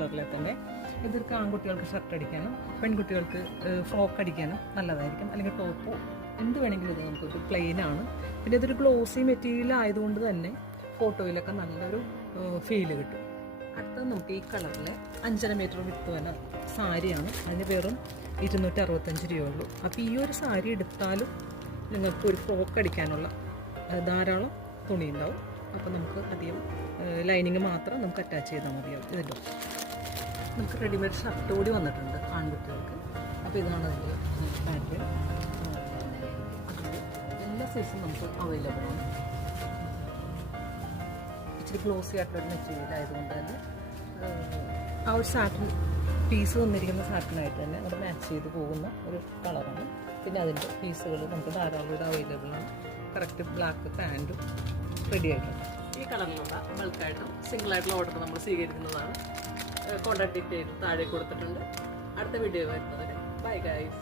കളറിലെ തന്നെ ഇതൊക്കെ ആൺകുട്ടികൾക്ക് ഷർട്ട് അടിക്കാനും പെൺകുട്ടികൾക്ക് ഫ്രോക്ക് അടിക്കാനും നല്ലതായിരിക്കും. അല്ലെങ്കിൽ ടോപ്പോ എന്ത് വേണമെങ്കിലും ഇത് നമുക്കൊരു പ്ലെയിനാണ്. പിന്നെ ഇതൊരു ഗ്ലോസി മെറ്റീരിയൽ ആയതുകൊണ്ട് തന്നെ ഫോട്ടോയിലൊക്കെ നല്ലൊരു ഫീല് കിട്ടും. അടുത്തത് നമുക്ക് ഈ കളറിൽ 5.5 മീറ്റർ വിട്ട് വന്ന സാരിയാണ്. അതിന് വെറും 265 രൂപയുള്ളൂ. അപ്പോൾ ഈ ഒരു സാരി എടുത്താലും നിങ്ങൾക്ക് ഒരു ഫ്രോക്ക് അടിക്കാനുള്ള ധാരാളം തുണി ഉണ്ടാവും. അപ്പോൾ നമുക്ക് അധികം ലൈനിങ് മാത്രം നമുക്ക് അറ്റാച്ച് ചെയ്താൽ മതിയാവും. ഇതിൻ്റെ നമുക്ക് റെഡിമെയ്ഡ് ഷർട്ട് കൂടി വന്നിട്ടുണ്ട് ആൺകുട്ടികൾക്ക്. അപ്പോൾ ഇതാണ് അതിൻ്റെ പാറ്റേൺ. എല്ലാ സൈസും നമുക്ക് അവൈലബിൾ ആണ്. ഇച്ചിരി ഗ്ലോസി ആയിട്ടുള്ള മെറ്റീരിയൽ ആയതുകൊണ്ട് തന്നെ ആ ഒരു സാറ്റിൻ പീസ് വന്നിരിക്കുന്ന സാറ്റിനായിട്ട് തന്നെ അത് മാച്ച് ചെയ്ത് പോകുന്ന ഒരു കളറാണ്. പിന്നെ അതിൻ്റെ പീസുകൾ നമുക്ക് ധാരാളം ഇവിടെ അവൈലബിൾ ആണ്. കറക്റ്റ് ബ്ലാക്ക് പാൻറ്റും റെഡി ആയിട്ടുണ്ട്. ഈ കളറിലുള്ള ബൾക്കായിട്ടും സിംഗിളായിട്ടുള്ള ഓർഡർ നമ്മൾ സ്വീകരിക്കുന്നതാണ്. കോൺടാക്ട് ഡീറ്റെയിൽ താഴെ കൊടുത്തിട്ടുണ്ട്. അടുത്ത വീഡിയോ വരുന്നവരെ ബൈ ഗൈസ്.